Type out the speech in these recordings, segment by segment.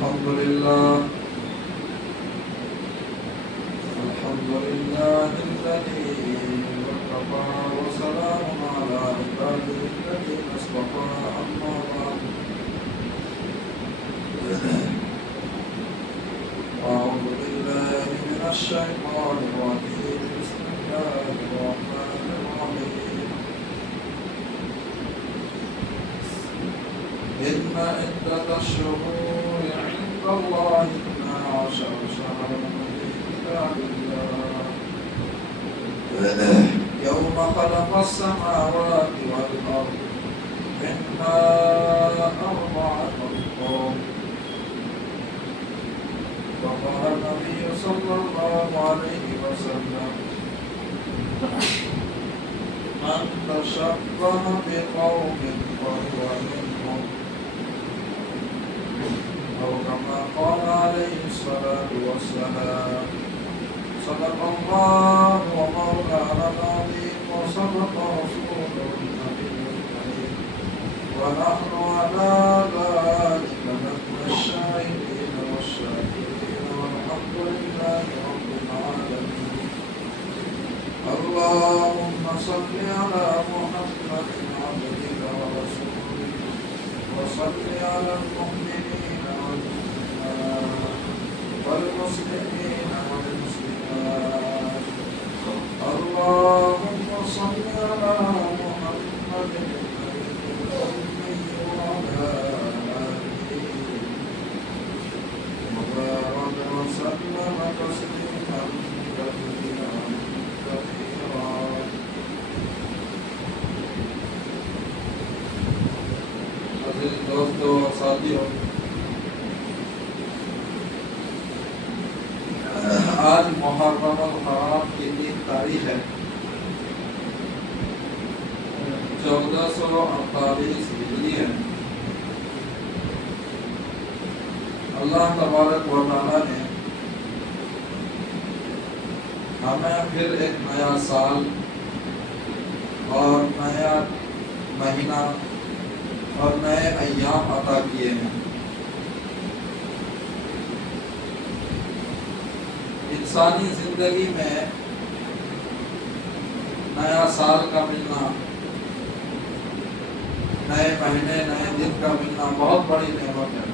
الحمد لله الذي وكفى وسلام على عباده الذين اصطفى أما بعد أعوذ بالله من الشيطان الرجيم بسم الله الرحمن الرحيم إن عدة الشهور عند الله 12 شهرا في كتاب الله يوم خلق السماوات والأرض منها أربعة حرم وقال النبي صلى الله عليه وسلم من تشبه بقوم فهو منهم أو كما قال عليه الصلاة والسلام صدق الله ومولانا العظيم وصدق رسوله النبي الكريم ونحن على ذلك من الشاهدين والشاكرين والحمد لله رب العالمين. اللهم صل على محمد عبدك ورسولك وصل على المؤمنين والمؤمنات والمسلمين والمسلمات. اللهم صل على محمد النبي وعلى آله وبارك وسلم تسليما كثيرا كثيرا. عزیز دوستو اور ساتھیوں، آج محرم الحرام کی 1 تاریخ ہے، 1448 ہجری ہے۔ اللہ تبارک و تعالیٰ نے ہمیں پھر ایک نیا سال اور نیا مہینہ اور نئے ایام عطا کیے ہیں۔ انسانی زندگی میں نیا سال کا ملنا، نئے مہینے نئے دن کا ملنا بہت بڑی نعمت ہے۔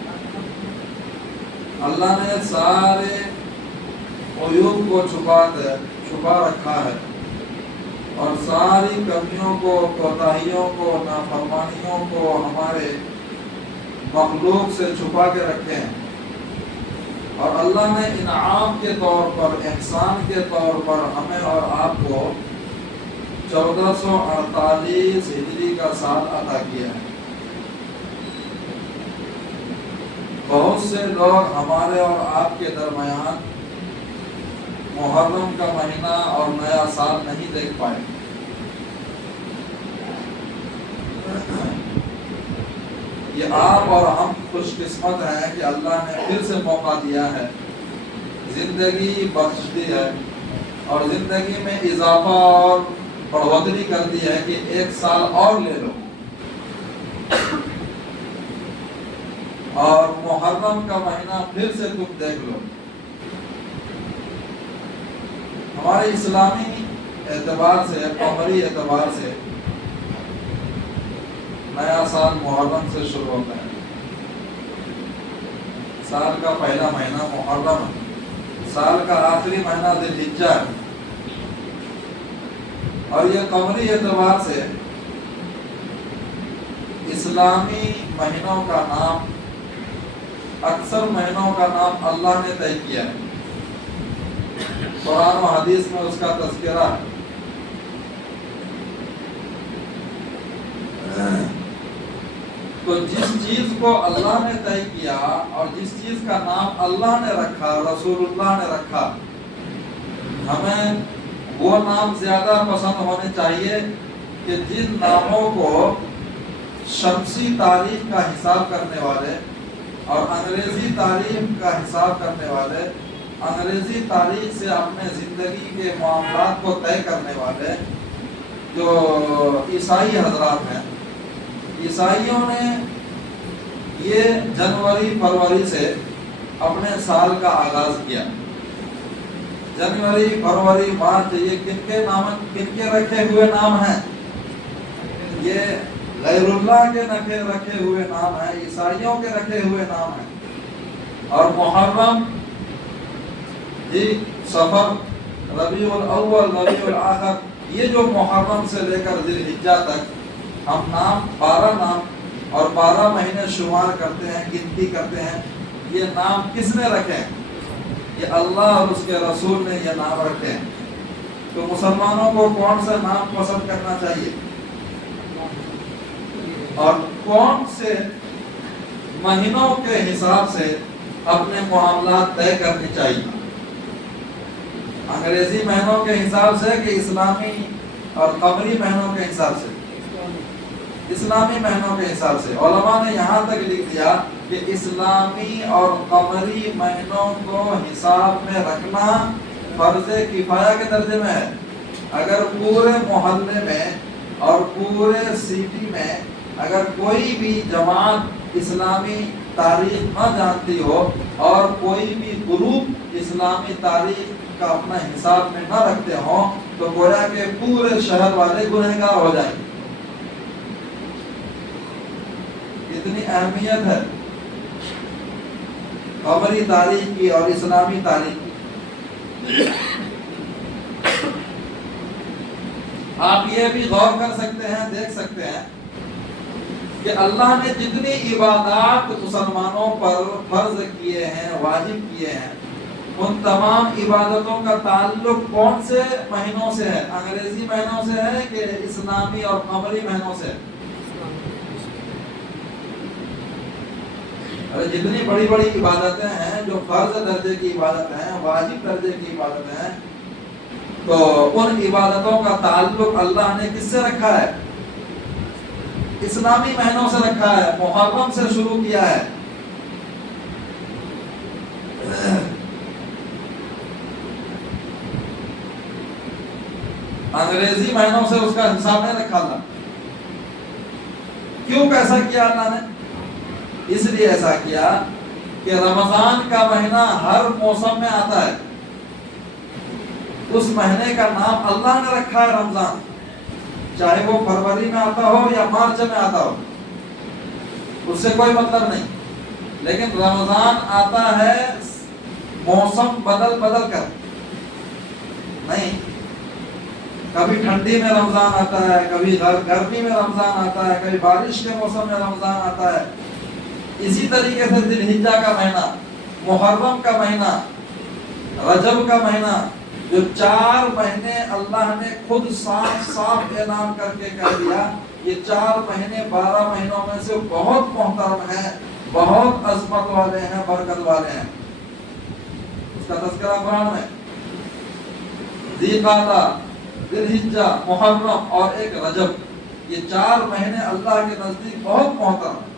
اللہ نے سارے عیوب کو چھپا رکھا ہے اور ساری کمیوں کو، کوتاہیوں کو، نافرمانیوں کو ہمارے مخلوق سے چھپا کے رکھے ہیں، اور اللہ نے انعام کے طور پر، احسان کے طور پر ہمیں اور آپ کو 1448 ہجری کا سال عطا کیا ہے۔ بہت سے لوگ ہمارے اور آپ کے درمیان محرم کا مہینہ اور نیا سال نہیں دیکھ پائے۔ یہ آپ اور ہم خوش قسمت ہیں کہ اللہ نے پھر سے موقع دیا ہے، زندگی بخش دی ہے اور زندگی میں اضافہ اور بڑھوتری کر دی ہے کہ 1 سال اور لے لو اور محرم کا مہینہ پھر سے تم دیکھ لو۔ ہمارے اسلامی اعتبار سے، قمری اعتبار سے نیا سال محرم سے شروع ہوتا ہے۔ سال کا پہلا مہینہ محرم ہے، سال کا آخری مہینہ ذی الحجہ ہے، اور یہ قمری اعتبار سے اسلامی مہینوں کا نام، اکثر مہینوں کا نام اللہ نے طے کیا ہے۔ قرآن و حدیث میں اس کا تذکرہ ہے۔ تو جس چیز کو اللہ نے طے کیا اور جس چیز کا نام اللہ نے رکھا، رسول اللہ نے رکھا، ہمیں وہ نام زیادہ پسند ہونے چاہیے کہ جن ناموں کو شمسی تاریخ کا حساب کرنے والے اور انگریزی تاریخ کا حساب کرنے والے، انگریزی تاریخ سے اپنے زندگی کے معاملات کو طے کرنے والے جو عیسائی حضرات ہیں، عیسائیوں نے یہ جنوری فروری سے اپنے سال کا آغاز کیا. جنوری، فروری، مارچ، یہ کن کے رکھے ہوئے نام ہیں؟ یہ غیر اللہ کے رکھے ہوئے نام ہیں، عیسائیوں کے رکھے ہوئے نام ہیں. اور محرم، صفر، ربیع الاول، ربیع الاخر، یہ جو محرم سے لے کر ذی الحجہ تک ہم 12 نام اور 12 مہینے شمار کرتے ہیں، گنتی کرتے ہیں. یہ نام کس نے رکھے ہیں؟ یہ اللہ اور اس کے رسول نے یہ نام رکھے ہیں. تو مسلمانوں کو کون سے نام پسند کرنا چاہیے اور کون سے مہینوں کے حساب سے اپنے معاملات طے کرنے چاہیے؟ انگریزی مہینوں کے حساب سے کہ اسلامی اور قمری مہینوں کے حساب سے؟ اسلامی مہینوں کے حساب سے. علماء نے یہاں تک لکھ دیا کہ اسلامی اور قمری مہینوں کو حساب میں رکھنا فرض کفایہ کے درجے میں ہے. اگر پورے محلے میں اور پورے سٹی میں اگر کوئی بھی جماعت اسلامی تاریخ نہ جانتی ہو اور کوئی بھی گروپ اسلامی تاریخ کا اپنا حساب میں نہ رکھتے ہوں تو گویا کہ پورے شہر والے گنہگار ہو جائیں گے. اتنی اہمیت ہے قمری تاریخ کی اور اسلامی تاریخ کی. آپ یہ بھی غور کر سکتے ہیں، دیکھ سکتے ہیں کہ اللہ نے جتنی عبادات مسلمانوں پر فرض کیے ہیں، واجب کیے ہیں، ان تمام عبادتوں کا تعلق کون سے مہینوں سے ہے؟ انگریزی مہینوں سے ہے کہ اسلامی اور قمری مہینوں سے؟ جتنی بڑی بڑی عبادتیں ہیں جو فرض درجے کی عبادتیں ہیں، واجب درجے کی عبادتیں ہیں، تو ان عبادتوں کا تعلق اللہ نے کس سے رکھا ہے؟ اسلامی مہینوں سے رکھا ہے. محرم سے شروع کیا ہے. انگریزی مہینوں سے اس کا حساب نہیں رکھا اللہ. کیوں کیسا کیا اللہ نے؟ اس لیے ایسا کیا کہ رمضان کا مہینہ ہر موسم میں آتا ہے. اس مہینے کا نام اللہ نے رکھا ہے رمضان، چاہے وہ فروری میں آتا ہو یا مارچ میں آتا ہو، اس سے کوئی مطلب نہیں. لیکن رمضان آتا ہے موسم بدل کر، نہیں کبھی ٹھنڈی میں رمضان آتا ہے، کبھی گرمی میں رمضان آتا ہے، کبھی بارش کے موسم میں رمضان آتا ہے. اسی طریقے سے ذی الحجہ کا مہینہ، محرم کا مہینہ، رجب کا مہینہ، جو 4 مہینے اللہ نے خود صاف اعلان کر کے کہہ دیا یہ 4 مہینے 12 مہینوں میں سے بہت محترم ہیں، بہت عظمت والے ہیں، برکت والے ہیں. اس کا تذکرہ قرآن میں ذی قعدہ، ذی الحجہ، محرم اور ایک رجب، یہ 4 مہینے اللہ کے نزدیک بہت محترم ہیں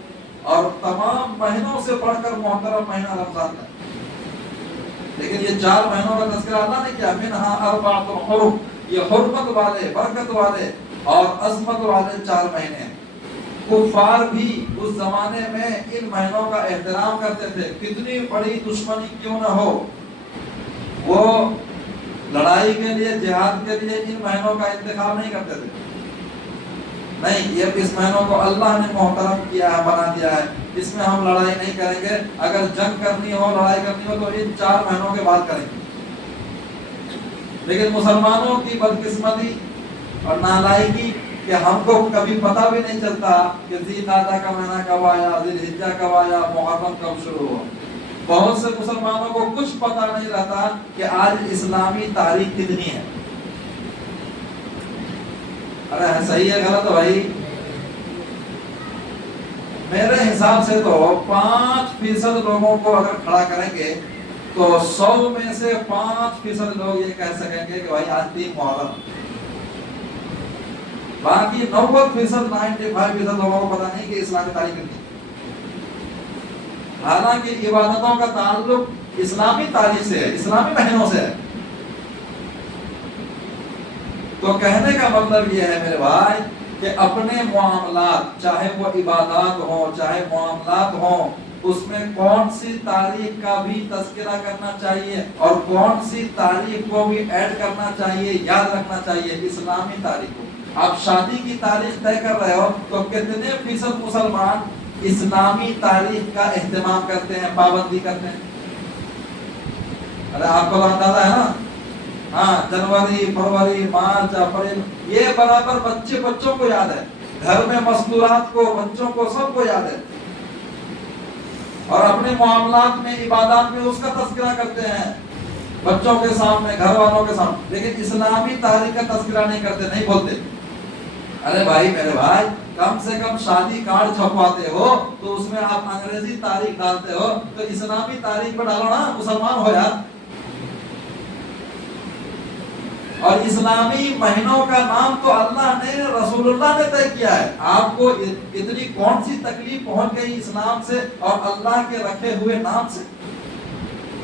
اور تمام مہینوں سے بڑھ کر محترم مہینہ رمضان ہے. لیکن یہ 4 مہینوں کا تذکرہ اللہ نے کیا، منہا اربعۃ حرم، یہ حرمت والے، برکت والے اور عظمت والے 4 مہینے ہیں. کفار بھی اس زمانے میں ان مہینوں کا احترام کرتے تھے. کتنی بڑی دشمنی کیوں نہ ہو، وہ لڑائی کے لیے، جہاد کے لیے ان مہینوں کا انتخاب نہیں کرتے تھے. نہیں، یہ اس مہینوں کو اللہ نے محترم کیا ہے، بنا دیا ہے. اس میں ہم لڑائی نہیں کریں گے، اگر جنگ کرنی ہو، لڑائی کرنی ہو تو ان 4 مہینوں کے بعد کریں گے. لیکن مسلمانوں کی بدقسمتی اور نالائقی کہ ہم کو کبھی پتہ بھی نہیں چلتا کہ ذی قعدہ کا مہینہ کب آیا، ذی الحجہ کب آیا، محرم کب شروع ہوا. بہت سے مسلمانوں کو کچھ پتہ نہیں رہتا کہ آج اسلامی تاریخ کتنی ہے. ارے صحیح ہے غلط ہے بھائی؟ میرے حساب سے تو 5% لوگوں کو اگر کھڑا کریں گے تو 100 میں سے 5% لوگ یہ کہہ سکیں گے کہ بھائی آج 3 محرم. باقی 90%، 95% لوگوں کو پتہ نہیں کہ اسلامی تاریخ کتنی. حالانکہ عبادتوں کا تعلق اسلامی تاریخ سے ہے، اسلامی مہینوں سے ہے. تو کہنے کا مطلب یہ ہے میرے بھائی کہ اپنے معاملات، چاہے وہ عبادات ہوں، چاہے معاملات ہوں، اس میں کون سی تاریخ کا بھی تذکرہ کرنا چاہیے اور کون سی تاریخ کو بھی ایڈ کرنا چاہیے، یاد رکھنا چاہیے، اسلامی تاریخ کو۔ آپ شادی کی تاریخ طے کر رہے ہو تو کتنے فیصد مسلمان اسلامی تاریخ کا اہتمام کرتے ہیں، پابندی کرتے ہیں؟ ارے آپ کو اندازہ ہے نا، ہاں، جنوری، فروری، مارچ، اپریل، یہ برابر بچوں کو یاد ہے، گھر میں مستورات کو، بچوں کو، سب کو یاد ہے، اور اپنے معاملات میں، عبادات میں اس کا تذکرہ کرتے ہیں، بچوں کے سامنے، گھر والوں کے سامنے، لیکن اسلامی تاریخ کا تذکرہ نہیں کرتے، نہیں بولتے۔ ارے بھائی، میرے بھائی، کم سے کم شادی کارڈ چھپواتے ہو تو اس میں آپ انگریزی تاریخ ڈالتے ہو تو اسلامی تاریخ پر ڈالو نا، مسلمان ہو یار۔ اور اسلامی مہینوں کا نام تو اللہ نے، رسول اللہ نے طے کیا ہے۔ آپ کو اتنی کون سی تکلیف پہنچ گئی اسلام سے اور اللہ کے رکھے ہوئے نام سے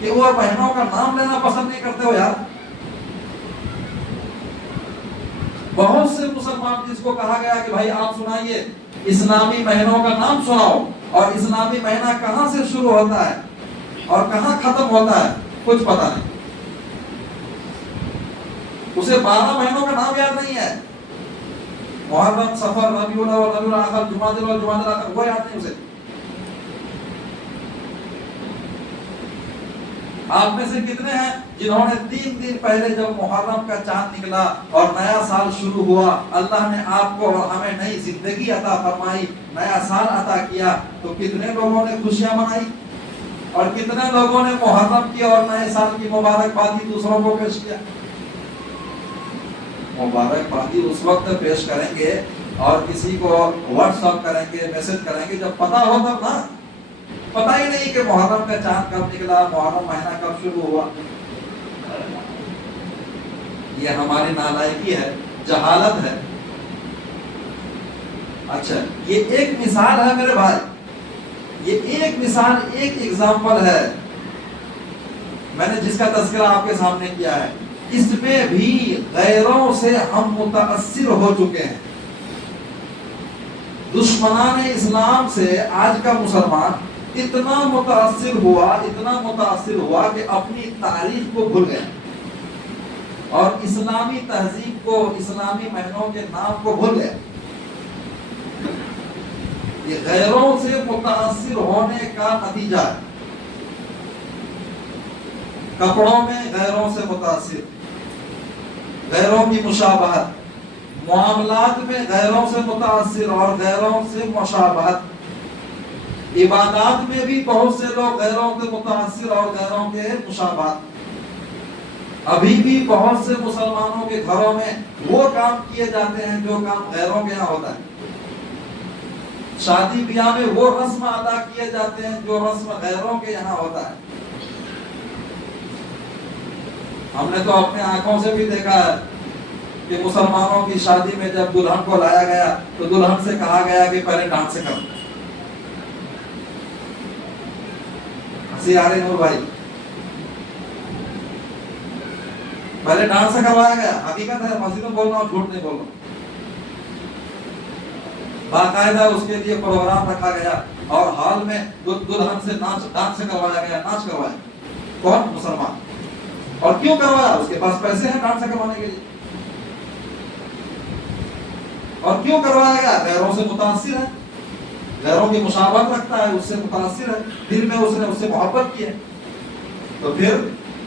کہ وہ مہینوں کا نام لینا پسند نہیں کرتے ہو یار؟ بہت سے مسلمان جس کو کہا گیا کہ بھائی آپ سنائیے، اسلامی مہینوں کا نام سناؤ، اور اسلامی مہینہ کہاں سے شروع ہوتا ہے اور کہاں ختم ہوتا ہے، کچھ پتہ نہیں، اسے 12 مہینوں کا نام یاد نہیں ہے، محرم، صفر، ربیع الاول، ربیع الاخر، جمادی الاول، جمادی الاخر، وہ یاد نہیں اسے۔ آپ میں سے کتنے ہیں جنہوں نے 3 دن پہلے جب محرم کا چاند نکلا اور نیا سال شروع ہوا، اللہ نے آپ کو اور ہمیں نئی زندگی عطا فرمائی، نیا سال عطا کیا، تو کتنے لوگوں نے خوشیاں منائی اور کتنے لوگوں نے محرم کی اور نئے سال کی مبارکبادی دوسروں کو پیش کیا؟ مبارکبادی اس وقت پیش کریں گے اور کسی کو واٹس ایپ کریں گے، میسج کریں گے جب پتہ ہو تب نا، پتہ ہی نہیں کہ محرم کا چاند کب نکلا، محرم مہینہ کب شروع ہوا۔ یہ ہماری نالائکی ہے، جہالت ہے۔ اچھا، یہ ایک مثال ہے میرے بھائی، یہ ایک مثال، ایک ایگزامپل ہے میں نے جس کا تذکرہ آپ کے سامنے کیا ہے۔ اس میں بھی غیروں سے ہم متاثر ہو چکے ہیں۔ دشمنان اسلام سے آج کا مسلمان اتنا متاثر ہوا کہ اپنی تاریخ کو بھول گئے اور اسلامی تہذیب کو، اسلامی مہینوں کے نام کو بھول گئے۔ یہ غیروں سے متاثر ہونے کا نتیجہ ہے۔ کپڑوں میں غیروں سے متاثر، غیروں کی مشابہت، معاملات میں غیروں سے متاثر اور غیروں سے مشابہت، عبادات میں بھی بہت سے لوگ غیروں سے متاثر اور غیروں کے مشابہت۔ ابھی بھی بہت سے مسلمانوں کے گھروں میں وہ کام کیے جاتے ہیں جو کام غیروں کے یہاں ہوتا ہے۔ شادی بیاہ میں وہ رسم ادا کیے جاتے ہیں جو رسم غیروں کے یہاں ہوتا ہے۔ ہم نے تو اپنے آنکھوں سے بھی دیکھا ہے کہ مسلمانوں کی شادی میں جب دلہن کو لایا گیا تو دلہن سے کہا گیا کہ پہلے ڈانس کرو۔ ہنسی آ رہی نور بھائی؟ پہلے ڈانس کروایا گیا، حقیقت ہے، مسجد میں بول رہا ہوں، جھوٹ نہیں بول رہا ہوں۔ باقاعدہ اس کے لیے پروگرام رکھا گیا اور ہال میں دلہن سے ڈانس کروایا گیا، ناچ کروایا۔ کون؟ مسلمان۔ اور کیوں کروایا؟ اس کے پاس پیسے ہیں ڈانس کروانے کے لیے۔ اور کیوں کروایا گیا؟ غیروں سے متاثر ہے، غیروں کی مشابہت رکھتا ہے، اس سے متاثر ہے، دل میں اس نے اس سے محبت کی ہے۔ تو پھر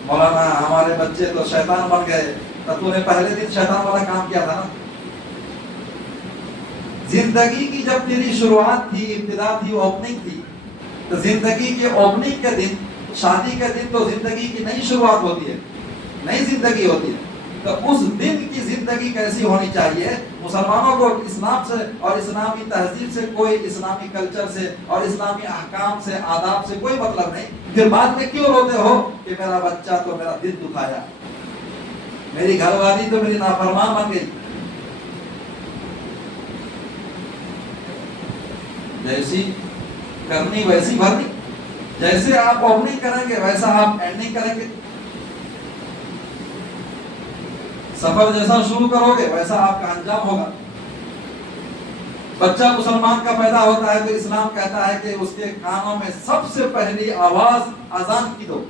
مولانا ہمارے بچے تو شیطان بن گئے، تو نے پہلے دن شیطان والا کام کیا تھا نا۔ زندگی کی جب تیری شروعات تھی، ابتدا تھی، اوپننگ تھی، تو زندگی کے اوپننگ کے دن، شادی کے دن تو زندگی کی نئی شروعات ہوتی ہے، نئی زندگی ہوتی ہے۔ تو اس دن کی زندگی کیسی ہونی چاہیے؟ مسلمانوں کو اسلام سے اور اسلامی تہذیب سے کوئی، اسلامی کلچر سے اور اسلامی احکام سے، آداب سے کوئی مطلب نہیں۔ پھر بعد میں کیوں روتے ہو کہ میرا بچہ تو میرا دل دکھایا، میری گھر والی تو میری نافرمان بن گئی۔ جیسی کرنی ویسی بھرنی، جیسے آپ اوپننگ کریں گے ویسا آپ اینڈنگ کریں گے، سفر جیسا شروع کرو گے ویسا آپ کا انجام ہوگا۔ بچہ مسلمان کا پیدا ہوتا ہے تو اسلام کہتا ہے کہ اس کے کانوں میں سب سے پہلی آواز اذان کی دو،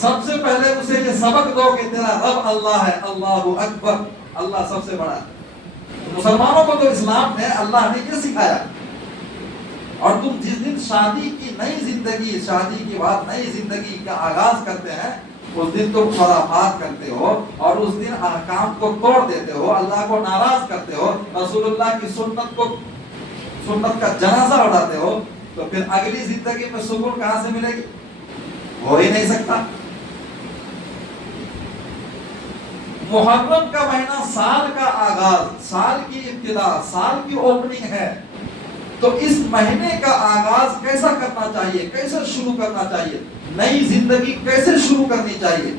سب سے پہلے اسے یہ سبق دو کہ تیرا رب اللہ ہے، اللہ اکبر، اللہ سب سے بڑا ہے۔ مسلمانوں کو تو اسلام نے، اللہ نے یہ سکھایا۔ اور تم جس دن شادی کی نئی زندگی، شادی کے بعد نئی زندگی کا آغاز کرتے ہیں، اس دن تم خرافات کرتے ہو اور اس دن احکام کو توڑ دیتے ہو، اللہ کو ناراض کرتے ہو، رسول اللہ کی سنت کا جنازہ اڑاتے ہو، تو پھر اگلی زندگی میں سکون کہاں سے ملے گی؟ ہو ہی نہیں سکتا۔ محرم کا مہینہ سال کا آغاز، سال کی ابتدا، سال کی اوپننگ ہے، تو اس مہینے کا آغاز کیسا کرنا چاہیے، کیسے شروع کرنا چاہیے، نئی زندگی کیسے شروع کرنی چاہیے،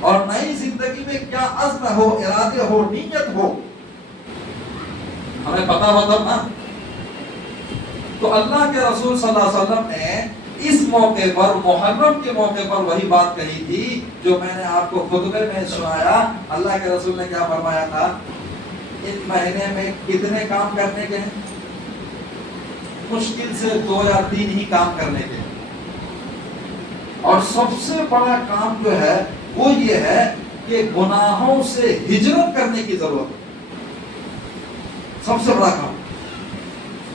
اور نئی زندگی میں کیا عزم ہو، ارادے ہو، نیت ہو، ہمیں پتا ہو تب نا۔ تو اللہ کے رسول صلی اللہ علیہ وسلم نے اس موقع پر، محرم کے موقع پر وہی بات کہی تھی جو میں نے آپ کو خطبے میں سنایا۔ اللہ کے رسول نے کیا فرمایا تھا؟ اس مہینے میں کتنے کام کرنے کے ہیں؟ مشکل سے 2 یا 3 ہی کام کرنے کے ہیں، اور سب سے بڑا کام جو ہے وہ یہ ہے کہ گناہوں سے ہجرت کرنے کی ضرورت ہے، سب سے بڑا کام،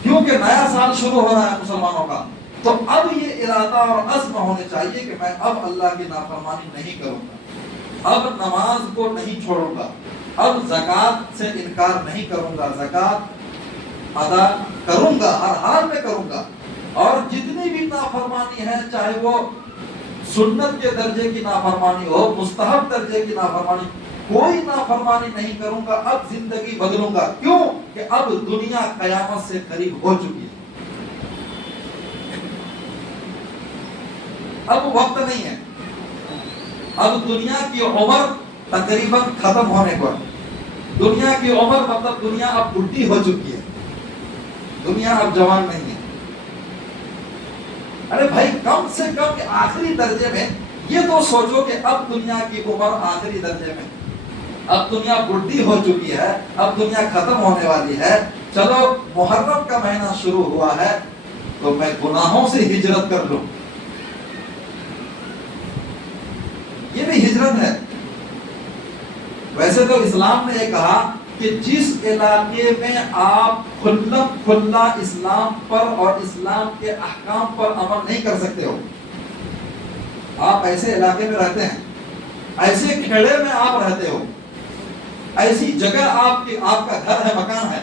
کیونکہ نیا سال شروع ہو رہا ہے مسلمانوں کا۔ تو اب یہ ارادہ اور عزم ہونے چاہیے کہ میں اب اللہ کی نافرمانی نہیں کروں گا، اب نماز کو نہیں چھوڑوں گا، اب زکوٰۃ سے انکار نہیں کروں گا، زکوٰۃ ادا کروں گا، ہر حال میں کروں گا، اور جتنی بھی نافرمانی ہے، چاہے وہ سنت کے درجے کی نافرمانی ہو، مستحب درجے کی نافرمانی، کوئی نافرمانی نہیں کروں گا، اب زندگی بدلوں گا۔ کیوں؟ کہ اب دنیا قیامت سے قریب ہو چکی ہے، اب وقت نہیں ہے، اب دنیا کی عمر تقریباً ختم ہونے کو ہے۔ دنیا کی عمر مطلب دنیا اب بڈھی ہو چکی ہے، دنیا اب جوان نہیں ہے۔ ارے بھائی، کم سے کم آخری درجے میں یہ تو سوچو کہ اب دنیا کی عمر آخری درجے میں، اب دنیا بڈھی ہو چکی ہے، اب دنیا ختم ہونے والی ہے، چلو محرم کا مہینہ شروع ہوا ہے تو میں گناہوں سے ہجرت کر لوں، یہ بھی ہجرت ہے۔ ویسے تو اسلام نے یہ کہا کہ جس علاقے میں آپ کھلا اسلام پر اور اسلام کے احکام پر عمل نہیں کر سکتے ہو، آپ ایسے علاقے میں رہتے ہیں، ایسے کھیڑے میں آپ رہتے ہو، ایسی جگہ آپ کا گھر ہے، مکان ہے،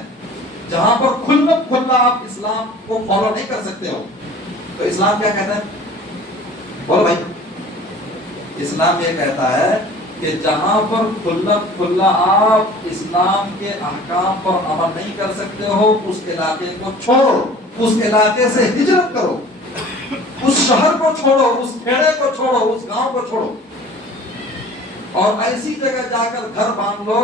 جہاں پر کھلا آپ اسلام کو فالو نہیں کر سکتے ہو، تو اسلام کیا کہتا ہے؟ بولو بھائی، اسلام یہ کہتا ہے کہ جہاں پر کھلا آپ اسلام کے احکام پر عمل نہیں کر سکتے ہو، اس علاقے کو چھوڑو، اس علاقے سے ہجرت کرو، اس شہر کو چھوڑو، اس کھیڑے کو چھوڑو، اس گاؤں کو چھوڑو، اور ایسی جگہ جا کر گھر باندھ لو،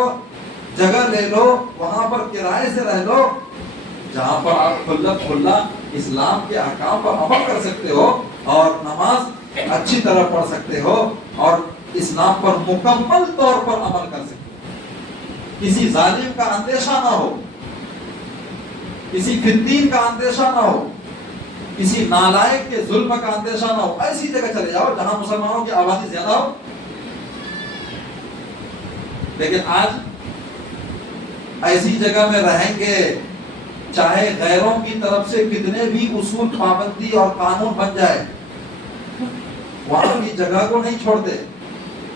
جگہ لے لو، وہاں پر کرائے سے رہ لو، جہاں پر آپ کھلا اسلام کے احکام پر عمل کر سکتے ہو اور نماز اچھی طرح پڑھ سکتے ہو اور اسلام پر مکمل طور پر عمل کر سکتے ہو، کسی ظالم کا اندیشہ نہ ہو، کسی فتین کا اندیشہ نہ ہو، کسی نالائق کے ظلم کا اندیشہ نہ ہو، ایسی جگہ چلے جاؤ جہاں مسلمانوں کی آبادی زیادہ ہو۔ لیکن آج ایسی جگہ میں رہیں گے، چاہے غیروں کی طرف سے کتنے بھی اصول، پابندی اور قانون بن جائے، وہاں کی جگہ کو نہیں چھوڑتے،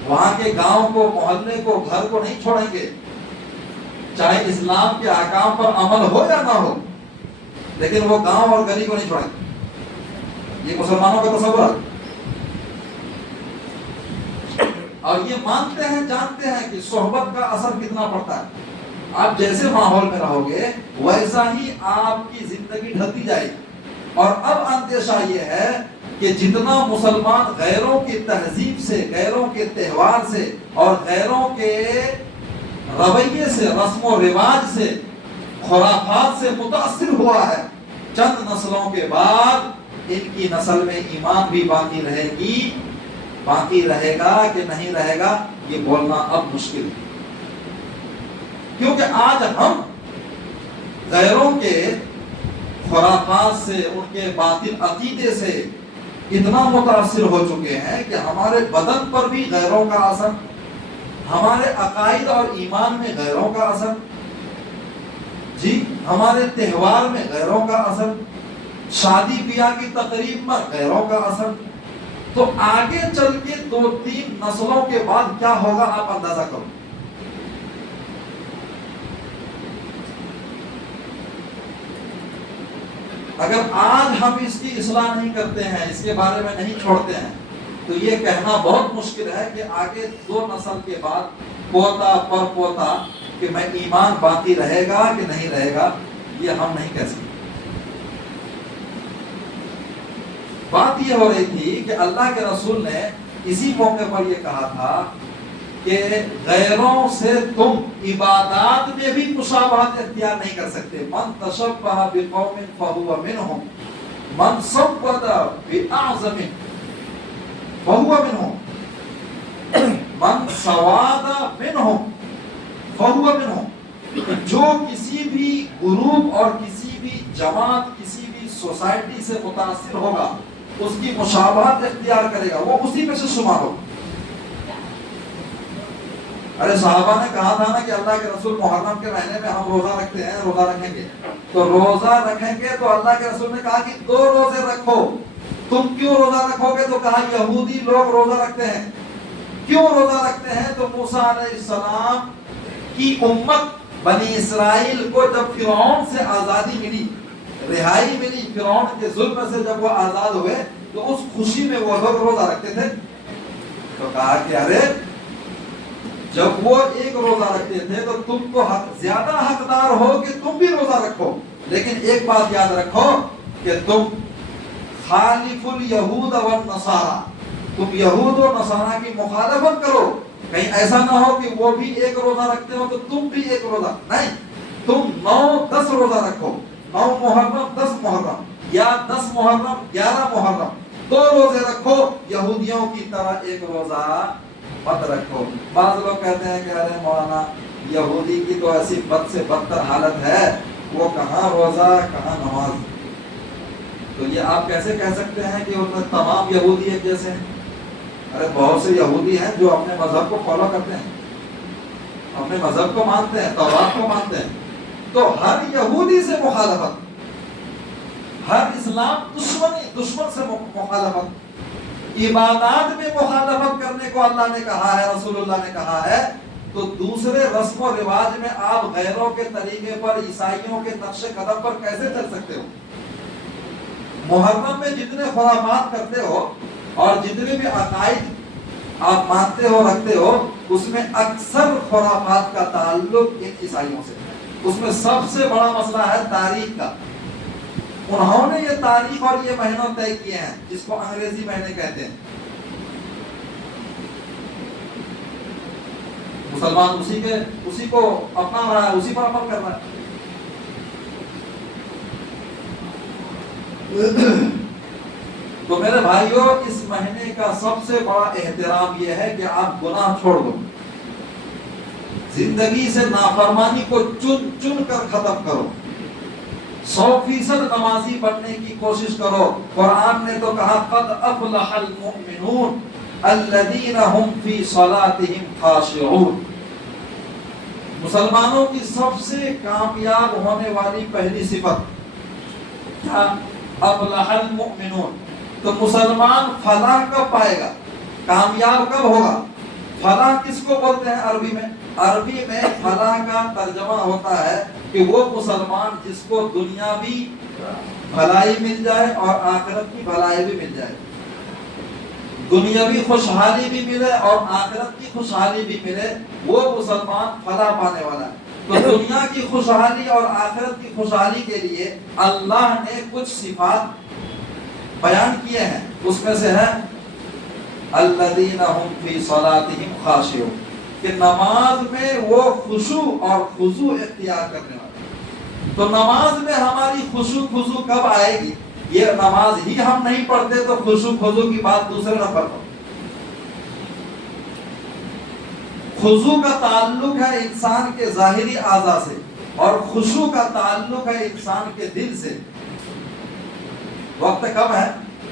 وہاں کے گاؤں کو، محلے کو، گھر کو نہیں چھوڑیں گے، چاہے اسلام کے احکام پر عمل ہو یا نہ ہو، لیکن وہ گاؤں اور گلی کو نہیں چھوڑیں گے۔ یہ مسلمانوں کا تصور ہے، اور یہ مانتے ہیں، جانتے ہیں کہ صحبت کا اثر کتنا پڑتا ہے۔ آپ جیسے ماحول میں رہو گے ویسا ہی آپ کی زندگی ڈھلتی جائے گی۔ اور اب اندیشہ یہ ہے کہ جتنا مسلمان غیروں کی تہذیب سے، غیروں کے تہوار سے اور غیروں کے رویے سے، رسم و رواج سے، خرافات سے متاثر ہوا ہے، چند نسلوں کے بعد ان کی نسل میں ایمان بھی باقی رہے گا کہ نہیں رہے گا، یہ بولنا اب مشکل ہے۔ کیونکہ آج ہم غیروں کے خرافات سے، ان کے باطل عقیدے سے اتنا متاثر ہو چکے ہیں کہ ہمارے بدن پر بھی غیروں کا اثر، ہمارے عقائد اور ایمان میں غیروں کا اثر، جی ہمارے تہوار میں غیروں کا اثر، شادی بیاہ کی تقریب پر غیروں کا اثر. تو آگے چل کے 2-3 نسلوں کے بعد کیا ہوگا آپ اندازہ کرو. اگر آج ہم اس کی اصلاح نہیں کرتے ہیں، اس کے بارے میں نہیں چھوڑتے ہیں، تو یہ کہنا بہت مشکل ہے کہ آگے 2 نسل کے بعد پوتا پر پوتا کہ میں ایمان باقی رہے گا کہ نہیں رہے گا، یہ ہم نہیں کہہ سکتے. بات یہ ہو رہی تھی کہ اللہ کے رسول نے اسی موقع پر یہ کہا تھا کہ غیروں سے تم عبادات میں بھی مشابہت اختیار نہیں کر سکتے. من تشبہ بقوم فہو منہم من صبت بأعظم فہو منہم من سواد منہم فہو منہم. جو کسی بھی گروپ اور کسی بھی جماعت، کسی بھی سوسائٹی سے متاثر ہوگا، اس کی مشابہت اختیار کرے گا، وہ اسی میں سے شمار ہوگا. ارے صحابہ نے کہا تھا نا کہ اللہ کے رسول محرم کے مہینے میں ہم روزہ رکھتے ہیں، روزہ رکھیں گے. تو روزہ رکھیں گے تو اللہ کے رسول نے کہا کہ 2 روزے رکھو. تم کیوں روزہ رکھو گے؟ تو کہا یہودی لوگ روزہ رکھتے ہیں. کیوں روزہ رکھتے ہیں؟ تو موسیٰ علیہ السلام کی امت بنی اسرائیل کو جب فرعون سے آزادی ملی، رہائی ملی، فرعون کے ظلم سے جب وہ آزاد ہوئے، تو اس خوشی میں وہ لوگ روزہ رکھتے تھے. تو کہا کہ ارے جب وہ ایک روزہ رکھتے تھے تو تم تو زیادہ حقدار ہو کہ تم بھی روزہ رکھو. لیکن ایک بات یاد رکھو کہ تم خالف الیہود والنصارى، تم یہود و نصارہ کی مخالفت کرو. کہیں ایسا نہ ہو کہ وہ بھی ایک روزہ رکھتے ہو تو تم بھی ایک روزہ، نہیں، تم 9-10 روزہ رکھو. 9 محرم 10 محرم، یا 10 محرم 11 محرم، 2 روزے رکھو. یہودیوں کی طرح ایک روزہ مت رکھو. بعض لوگ کہتے ہیں کہ ارے مولانا یہودی کی تو ایسی بد سے بدتر حالت ہے، وہ کہاں روزہ کہاں نماز. تو یہ آپ کیسے کہہ سکتے ہیں کہ ان میں تمام یہودی ایک جیسے ہیں؟ ارے بہت سے یہودی ہیں جو اپنے مذہب کو فالو کرتے ہیں، اپنے مذہب کو مانتے ہیں، تورات کو مانتے ہیں. تو ہر یہودی سے مخالفت، ہر اسلام دشمن سے مخالفت، عبادات میں مخالفت کرنے کو اللہ نے کہا ہے، رسول اللہ نے کہا ہے. تو دوسرے رسم و رواج میں آپ غیروں کے طریقے پر، عیسائیوں کے نقش قدم پر کیسے چل سکتے ہو؟ محرم میں جتنے خرافات کرتے ہو اور جتنے بھی عقائد آپ مانتے ہو رکھتے ہو، اس میں اکثر خرافات کا تعلق ان عیسائیوں سے. اس میں سب سے بڑا مسئلہ ہے تاریخ کا. انہوں نے یہ تاریخ اور یہ مہینوں طے کیے ہیں جس کو انگریزی مہینے کہتے ہیں. مسلمان اسی کو اپنا رہا ہے، اسی پر عمل کر رہا ہے. تو میرے بھائیوں، اس مہینے کا سب سے بڑا احترام یہ ہے کہ آپ گناہ چھوڑ دو، زندگی سے نافرمانی کو چن چن کر ختم کرو، 100% نمازی بننے کی کوشش کرو. قرآن نے تو کہا قد افلح المؤمنون الذین هم فی صلاتهم خاشعون. مسلمانوں کی سب سے کامیاب ہونے والی پہلی صفت کیا؟ افلح المؤمنون. تو مسلمان فلاح کب پائے گا، کامیاب کب ہوگا؟ فلاح کس کو بولتے ہیں عربی میں؟ عربی میں فلاح کا ترجمہ ہوتا ہے کہ وہ مسلمان جس کو دنیاوی بھلائی مل جائے اور آخرت کی بھلائی بھی مل جائے، دنیاوی خوشحالی بھی ملے اور آخرت کی خوشحالی بھی ملے، وہ مسلمان فلاح پانے والا ہے. تو دنیا کی خوشحالی اور آخرت کی خوشحالی کے لیے اللہ نے کچھ صفات بیان کیے ہیں. اس میں سے ہے الذین هم فی صلاتهم خاشعون، کہ نماز میں وہ خشوع اور خضوع اختیار کرنے والے. تو نماز میں ہماری خشوع خضوع کب آئے گی؟ یہ نماز ہی ہم نہیں پڑھتے تو خشوع خضوع کی بات دوسرے نہ پڑھو. خضوع کا تعلق ہے انسان کے ظاہری اعضاء سے اور خشوع کا تعلق ہے انسان کے دل سے۔ وقت کم ہے،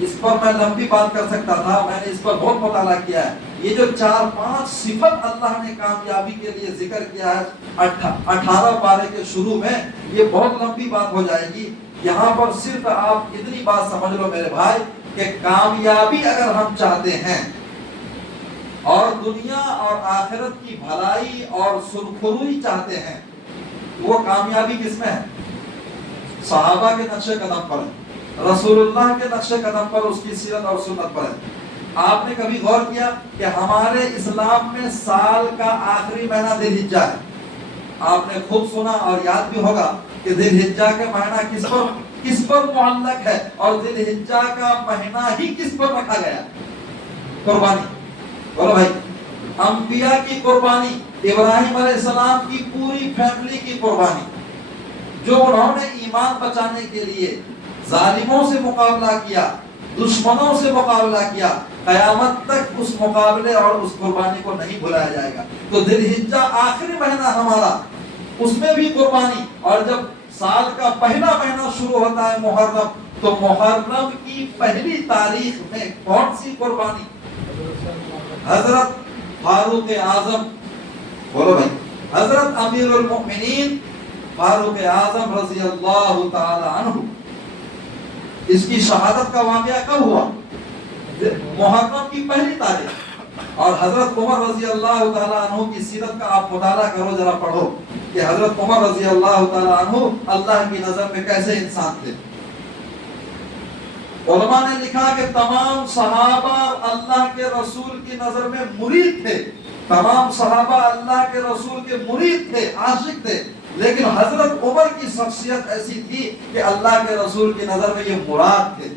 اس پر میں لمبی بات کر سکتا تھا، میں نے اس پر بہت مطالعہ کیا ہے۔ یہ جو 4-5 صفت اللہ نے کامیابی کے لیے ذکر کیا ہے 18 پارے کے شروع میں، یہ بہت لمبی بات ہو جائے گی۔ یہاں پر صرف آپ اتنی بات سمجھ لو میرے بھائی کہ کامیابی اگر ہم چاہتے ہیں اور دنیا اور آخرت کی بھلائی اور سرخروئی چاہتے ہیں، وہ کامیابی کس میں ہے؟ صحابہ کے نقش قدم پر ہے، رسول اللہ کے نقش قدم پر، اس کی سیرت اور سنت پر ہے۔ آپ نے کبھی غور کیا کہ ہمارے اسلام میں سال کا آخری مہینہ ذی الحجہ ہے؟ آپ نے خوب سنا اور یاد بھی ہوگا کہ ذی الحجہ کا مہینہ کس پر معلق ہے اور ذی الحجہ کا مہینہ ہی کس پر رکھا گیا؟ قربانی۔ بولو بھائی، انبیاء کی قربانی، ابراہیم علیہ السلام کی پوری فیملی کی قربانی، جو انہوں نے ایمان بچانے کے لیے ظالموں سے مقابلہ کیا، دشمنوں سے مقابلہ کیا، قیامت تک اس مقابلے اور اس قربانی کو نہیں بھلایا جائے گا۔ تو ذی الحجہ آخری مہینہ ہمارا، اس میں بھی قربانی۔ اور جب سال کا پہلا مہینہ شروع ہوتا ہے محرم، تو محرم کی پہلی تاریخ میں کون سی قربانی؟ حضرت فاروق اعظم، بولو بھائی، حضرت امیر المؤمنین فاروق اعظم رضی اللہ تعالی عنہ، اس کی شہادت کا واقعہ کب ہوا؟ محرم کی پہلی تاریخ۔ اور حضرت عمر رضی اللہ تعالی عنہ کی سیرت کا آپ مطالعہ کرو، ذرا پڑھو کہ حضرت عمر رضی اللہ تعالی عنہ اللہ کی نظر میں کیسے انسان تھے۔ علماء نے لکھا کہ تمام صحابہ اللہ کے رسول کی نظر میں مرید تھے، تمام صحابہ اللہ کے رسول کے مرید تھے، عاشق تھے، لیکن حضرت عمر کی شخصیت ایسی تھی کہ اللہ کے رسول کی نظر میں یہ مراد تھے۔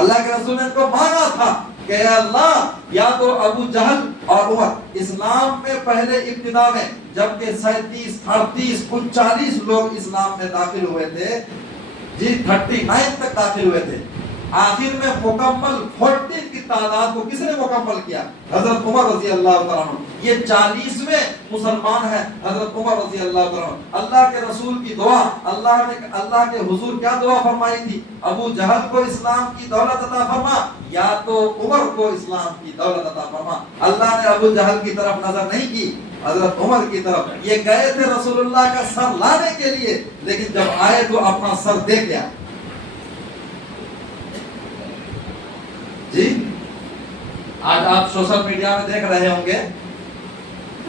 اللہ کے رسول نے ان کو مانگا تھا کہ اے اللہ، یا تو ابو جہل اور عمر، اسلام میں پہلے ابتدا میں جبکہ 37 38 39 لوگ اسلام میں داخل ہوئے تھے، جی 39 تک داخل ہوئے تھے، آخر میں مکمل 40 کی تعداد کو کس نے مکمل کیا؟ حضرت عمر رضی اللہ تعالیٰ عنہ۔ یہ 40ویں مسلمان ہیں حضرت عمر رضی اللہ تعالیٰ عنہ۔ اللہ کے رسول کی دعا، اللہ نے اللہ کے حضور کیا دعا فرمائی تھی؟ ابو جہل کو اسلام کی دولت عطا فرما، یا تو عمر کو اسلام کی دولت عطا فرما۔ اللہ نے ابو جہل کی طرف نظر نہیں کی، حضرت عمر کی طرف۔ یہ گئے تھے رسول اللہ کا سر لانے کے لیے، لیکن جب آئے تو اپنا سر دے گیا۔ جی آج آپ سوشل میڈیا میں دیکھ رہے ہوں گے،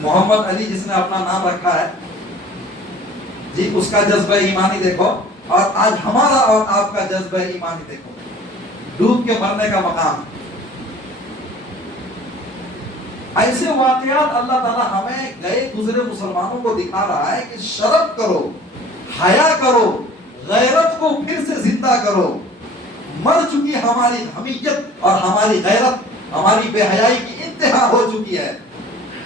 محمد علی جس نے اپنا نام رکھا ہے، جی اس کا جذبہ ایمانی دیکھو، اور آج ہمارا اور آپ کا جذبہ ایمانی دیکھو، ڈوب کے مرنے کا مقام۔ ایسے واقعات اللہ تعالیٰ ہمیں گئے گزرے مسلمانوں کو دکھا رہا ہے کہ شرم کرو، حیا کرو، غیرت کو پھر سے زندہ کرو۔ مر چکی ہماری حمیت اور ہماری غیرت، ہماری بے حیائی کی انتہا ہو چکی ہے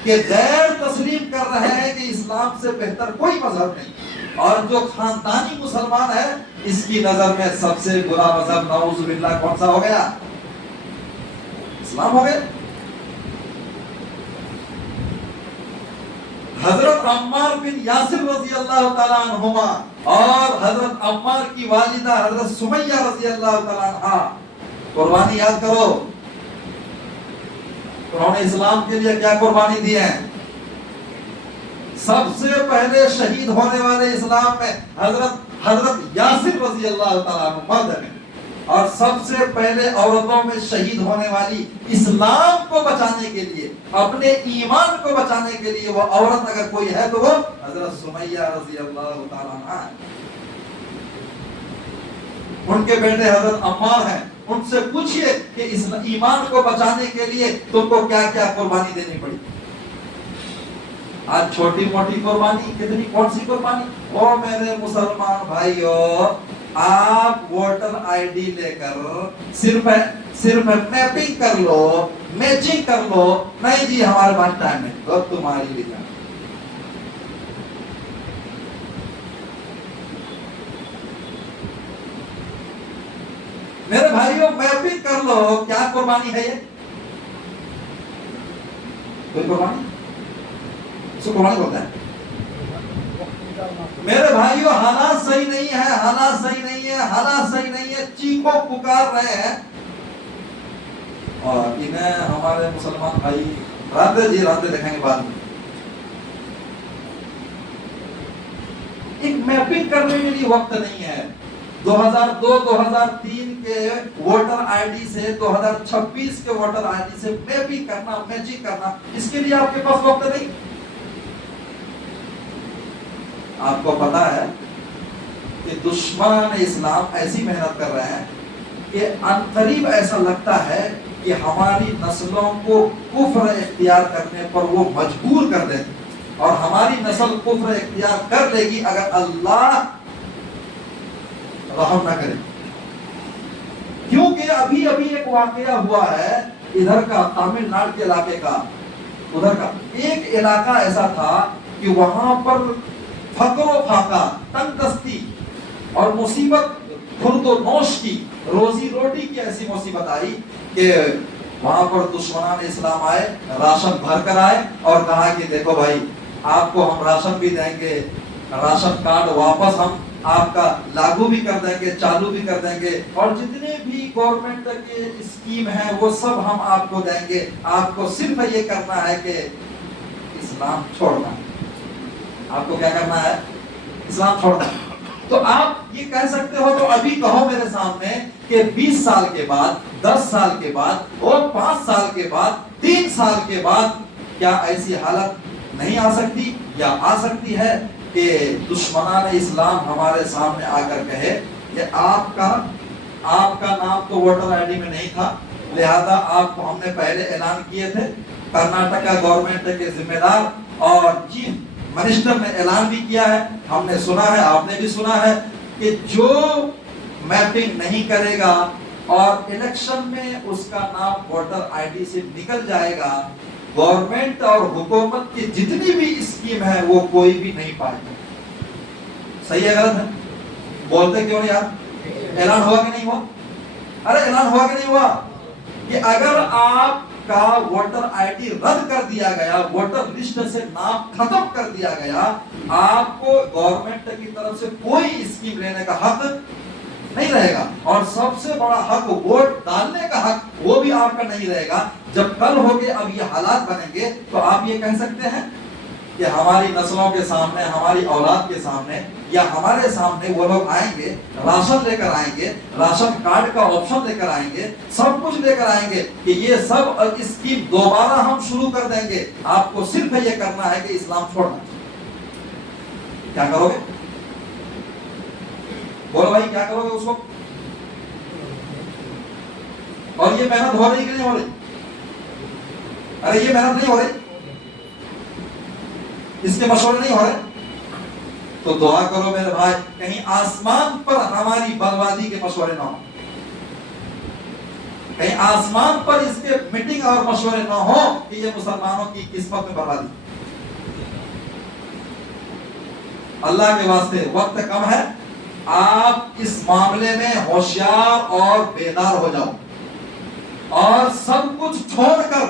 کہ غیر تسلیم کر رہے ہیں کہ اسلام سے بہتر کوئی مذہب نہیں، اور جو خاندانی مسلمان ہے اس کی نظر میں سب سے برا مذہب نعوذ باللہ کون سا ہو گیا؟ اسلام ہو گیا۔ حضرت عمار بن یاسر رضی اللہ تعالیٰ عنہما اور حضرت عمار کی والدہ حضرت سمیہ رضی اللہ تعالیٰ عنہ، قربانی یاد کرو، انہوں نے اسلام کے لیے کیا قربانی دی ہے؟ سب سے پہلے شہید ہونے والے اسلام میں حضرت یاسر رضی اللہ تعالیٰ عنہ مرد ہیں، اور سب سے پہلے عورتوں میں شہید ہونے والی، اسلام کو بچانے کے لیے، اپنے ایمان کو بچانے کے لیے وہ عورت اگر کوئی ہے تو وہ حضرت سمیہ رضی اللہ تعالیٰ عنہ ہے۔ ان کے بیٹے حضرت عمار ہیں، ان سے پوچھئے کہ اس ایمان کو بچانے کے لیے تم کو کیا کیا قربانی دینی پڑی۔ آج چھوٹی موٹی قربانی کتنی، کون سی قربانی؟ او میرے مسلمان بھائیو، آپ ووٹر آئی ڈی لے کر صرف میپنگ کر لو، میچنگ کر لو، نہیں جی ہمارے پاس ٹائم ہے، تو تمہاری بھی جان۔ میرے بھائیو میپنگ کر لو، کیا قربانی ہے یہ؟ کوئی قربانی؟ اس کو قربانی بولتے ہیں. میرے بھائیوں حالات صحیح نہیں ہے، حالات صحیح نہیں ہے، حالات صحیح نہیں ہے، چیخو پکار رہے ہیں. اور انہیں ہمارے مسلمان بھائی رانتے دیکھیں گے بعد میں. ایک میپنگ کرنے کے لیے وقت نہیں ہے. 2002-2003 کے ووٹر آئی ڈی سے 2026 کے ووٹر آئی ڈی سے میپنگ کرنا، میچنگ کرنا، اس کے لیے آپ کے پاس وقت نہیں. آپ کو پتا ہے کہ دشمن اسلام ایسی محنت کر رہے ہیں کہ عنقریب ایسا لگتا ہے کہ ہماری نسلوں کو کفر اختیار کرنے پر وہ مجبور کر دیں، اور ہماری نسل کفر اختیار کر لے گی اگر اللہ رحم نہ کرے. کیونکہ ابھی ایک واقعہ ہوا ہے ادھر کا، تامل ناڈو کے علاقے کا. ادھر کا ایک علاقہ ایسا تھا کہ وہاں پر فقر و فاقہ، تنگ دستی اور مصیبت، خورد و نوش کی، روزی روٹی کی ایسی مصیبت آئی کہ وہاں پر دشمنان اسلام آئے، راشن بھر کر آئے اور کہا کہ دیکھو بھائی آپ کو ہم راشن بھی دیں گے، راشن کارڈ واپس ہم آپ کا لاگو بھی کر دیں گے، چالو بھی کر دیں گے، اور جتنے بھی گورنمنٹ کے اسکیم ہیں وہ سب ہم آپ کو دیں گے، آپ کو صرف یہ کرنا ہے کہ اسلام چھوڑنا. آپ کو کیا کرنا ہے؟ اسلام چھوڑنا. تو آپ یہ کہہ سکتے ہو تو ابھی کہو میرے سامنے کہ 20 سال کے بعد، 10 سال کے بعد اور 5 سال کے بعد، 3 سال کے بعد کیا ایسی حالت نہیں آ سکتی یا آ سکتی ہے کہ دشمنان اسلام ہمارے سامنے آ کر کہے کہ آپ کا نام تو ووٹر آئی ڈی میں نہیں تھا، لہذا آپ کو ہم نے پہلے اعلان کیے تھے. کرناٹکا گورنمنٹ کے ذمہ دار اور چیف منسٹر نے اعلان بھی کیا ہے، ہم نے سنا ہے، آپ نے بھی سنا ہے کہ جو میپنگ نہیں کرے گا اور الیکشن میں اس کا نام ووٹر آئی ڈی سے نکل جائے گا، گورنمنٹ اور حکومت کی جتنی بھی اسکیم ہے وہ کوئی بھی نہیں پائے گا. صحیح ہے غلط ہے؟ بولتے کیوں نہیں یار؟ اعلان ہوا کہ نہیں ہوا؟ ارے اعلان ہوا کہ نہیں ہوا کہ اگر آپ کا ووٹر آئی ڈی رد کر دیا گیا، ووٹر لسٹ سے نام ختم کر دیا گیا، آپ کو گورنمنٹ کی طرف سے کوئی اسکیم لینے کا حق نہیں رہے گا، اور سب سے بڑا حق ووٹ ڈالنے کا حق وہ بھی آپ کا نہیں رہے گا. جب کل ہوگے اب یہ حالات بنیں گے تو آپ یہ کہہ سکتے ہیں کہ ہماری نسلوں کے سامنے، ہماری اولاد کے سامنے یا ہمارے سامنے وہ لوگ آئیں گے، راشن لے کر آئیں گے، راشن کارڈ کا آپشن لے کر آئیں گے، سب کچھ لے کر آئیں گے کہ یہ سب اسکیم دوبارہ ہم شروع کر دیں گے، آپ کو صرف یہ کرنا ہے کہ اسلام چھوڑنا. کیا کرو گے؟ بولو بھائی کیا کرو گے اس وقت؟ اور یہ محنت ہو رہی کہ نہیں ہو رہی؟ ارے یہ محنت نہیں ہو رہی، اس کے مشورے نہیں ہو رہے؟ تو دعا کرو میرے بھائی کہیں آسمان پر ہماری بربادی کے مشورے نہ ہو، کہیں آسمان پر اس کے میٹنگ اور مشورے نہ ہو کہ یہ مسلمانوں کی قسمت میں بربادی. اللہ کے واسطے وقت کم ہے، آپ اس معاملے میں ہوشیار اور بیدار ہو جاؤ اور سب کچھ چھوڑ کر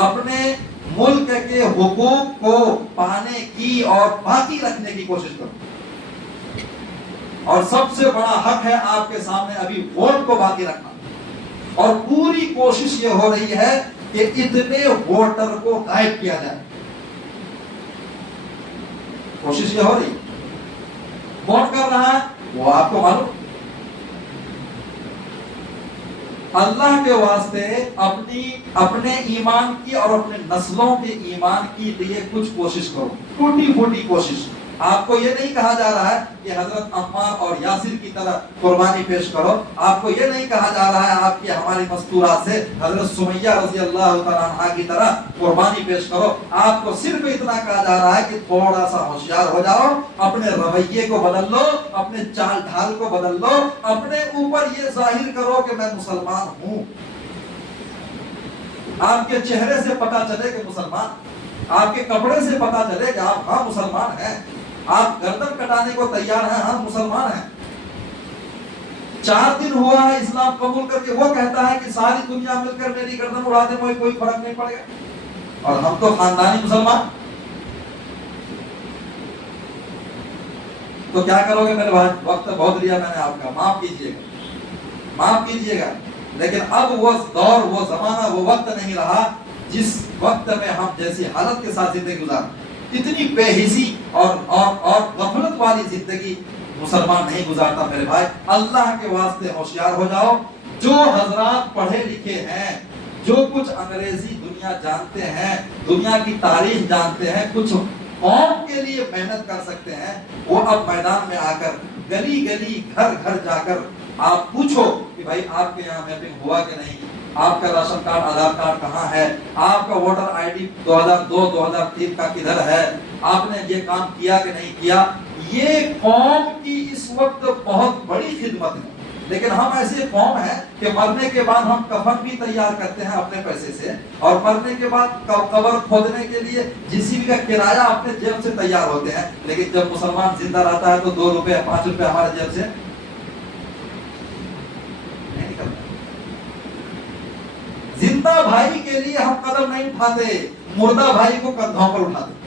اپنے ملک کے حقوق کو پانے کی اور باقی رکھنے کی کوشش کرو. اور سب سے بڑا حق ہے آپ کے سامنے ابھی ووٹ کو باقی رکھنا، اور پوری کوشش یہ ہو رہی ہے کہ اتنے ووٹر کو غائب کیا جائے. کوشش یہ ہو رہی، ووٹ کر رہا ہے وہ آپ کو معلوم. اللہ کے واسطے اپنے ایمان کی اور اپنے نسلوں کے ایمان کے لیے کچھ کوشش کرو، ٹوٹی پھوٹی کوشش. آپ کو یہ نہیں کہا جا رہا ہے کہ حضرت عمار اور یاسر کی طرح قربانی پیش کرو، آپ کو یہ نہیں کہا جا رہا ہے آپ کی ہماری مستورات سے حضرت سمیہ رضی اللہ تعالیٰ عنہا کی طرح قربانی پیش کرو. آپ کو صرف اتنا کہا جا رہا ہے کہ تھوڑا سا ہوشیار ہو جاؤ، اپنے رویے کو بدل لو، اپنے چال ڈھال کو بدل لو، اپنے اوپر یہ ظاہر کرو کہ میں مسلمان ہوں. آپ کے چہرے سے پتا چلے کہ مسلمان، آپ کے کپڑے سے پتا چلے کہ آپ ہاں مسلمان ہیں، آپ گردن کٹانے کو تیار ہیں، ہم مسلمان ہیں. 4 دن ہوا ہے اسلام قبول کر کے، وہ کہتا ہے کہ ساری دنیا مل کر میری گردن اڑا دے، کوئی فرق نہیں پڑے گا. اور ہم تو خاندانی مسلمان. تو کیا کرو گے میرے بھائی؟ وقت بہت لیا میں نے آپ کا، معاف کیجیے گا. لیکن اب وہ دور، وہ زمانہ، وہ وقت نہیں رہا جس وقت میں ہم جیسی حالت کے ساتھ زندگی گزار. اتنی بے حسی اور غفلت والی زندگی مسلمان نہیں گزارتا میرے بھائی. اللہ کے واسطے ہوشیار ہو جاؤ. جو حضرات پڑھے لکھے ہیں، جو کچھ انگریزی دنیا جانتے ہیں، دنیا کی تاریخ جانتے ہیں، کچھ قوم کے لیے محنت کر سکتے ہیں، وہ اب میدان میں آ کر گلی گلی گھر گھر جا کر آپ پوچھو کہ بھائی آپ کے یہاں میپنگ ہوا کہ نہیں، آپ کا راشن کارڈ آدھار کارڈ کہاں ہے، آپ کا ووٹر آئی ڈی 2002 2003 کا کدھر ہے، آپ نے یہ کام کیا کہ نہیں کیا. یہ قوم کی اس وقت بہت بڑی خدمت ہے. لیکن ہم ایسے قوم ہیں کہ مرنے کے بعد ہم کفن بھی تیار کرتے ہیں اپنے پیسے سے، اور مرنے کے بعد قبر کھودنے کے لیے جسی بھی کا کرایہ اپنے جیب سے تیار ہوتے ہیں. لیکن جب مسلمان زندہ رہتا ہے تو 2 روپے 5 روپے ہمارے جیب سے نہیں نکلتا. زندہ بھائی کے لیے ہم قدم نہیں اٹھاتے، مردہ بھائی کو کندھوں پر اٹھاتے.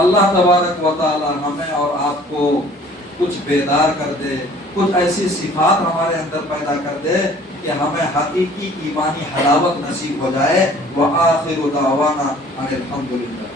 اللہ تبارک و تعالی ہمیں اور آپ کو کچھ بیدار کر دے، کچھ ایسی صفات ہمارے اندر پیدا کر دے کہ ہمیں حقیقی ایمانی حلاوت نصیب ہو جائے. وآخر دعوانا ان الحمدللہ.